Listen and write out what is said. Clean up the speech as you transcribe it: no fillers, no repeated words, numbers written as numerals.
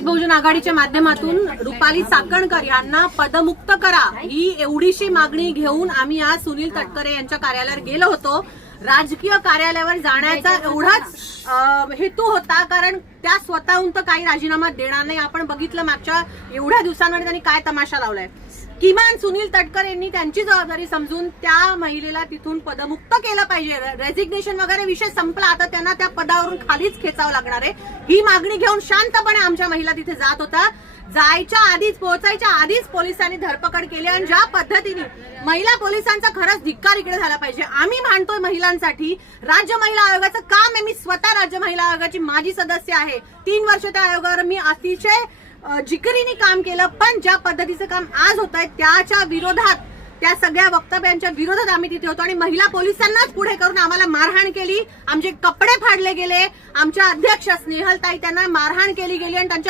वंचित बहुजन आघाडीच्या माध्यमातून रुपाली चाकणकर यांना पदमुक्त करा ही एवढीशी मागणी घेऊन आम्ही आज सुनील तटकरे यांच्या कार्यालयावर गेलो होतो। राजकीय कार्यालयावर जाण्याचा एवढाच हेतू होता, कारण त्या स्वतःहून तर काही राजीनामा देणार नाही। आपण बघितलं मागच्या एवढ्या दिवसांमध्ये त्यांनी काय तमाशा लावलाय। किमान सुनील तटकरे यांनी त्यांची जबाबदारी समजून त्या महिलेला तिथून पदमुक्त केलं पाहिजे। रेझिग्नेशन वगैरे विषय संपला, आता त्यांना त्या पदावरून खालीच खेचावं लागणार आहे। ही मागणी घेऊन शांतपणे आमच्या महिला तिथे जात होता। जायच्या आधीच, पोहोचायच्या आधीच पोलिसांनी धरपकड केली आणि ज्या पद्धतीने महिला पोलिसांचा खरंच धिक्कार इकडे झाला पाहिजे। आम्ही मानतोय महिलांसाठी राज्य महिला आयोगाचं काम आहे। मी स्वतः राज्य महिला आयोगाची माजी सदस्य आहे। 3 वर्ष त्या आयोगावर मी अतिशय जिकरीने काम केलं, पण ज्या पद्धतीचं काम आज होत आहे त्याच्या विरोधात, त्या सगळ्या वक्तव्यांच्या विरोधात आम्ही तिथे होतो आणि महिला पोलिसांनाच पुढे करून आम्हाला मारहाण केली। आमचे कपडे फाडले गेले। आमच्या अध्यक्ष स्नेहलताई त्यांना मारहाण केली गेली आणि त्यांच्या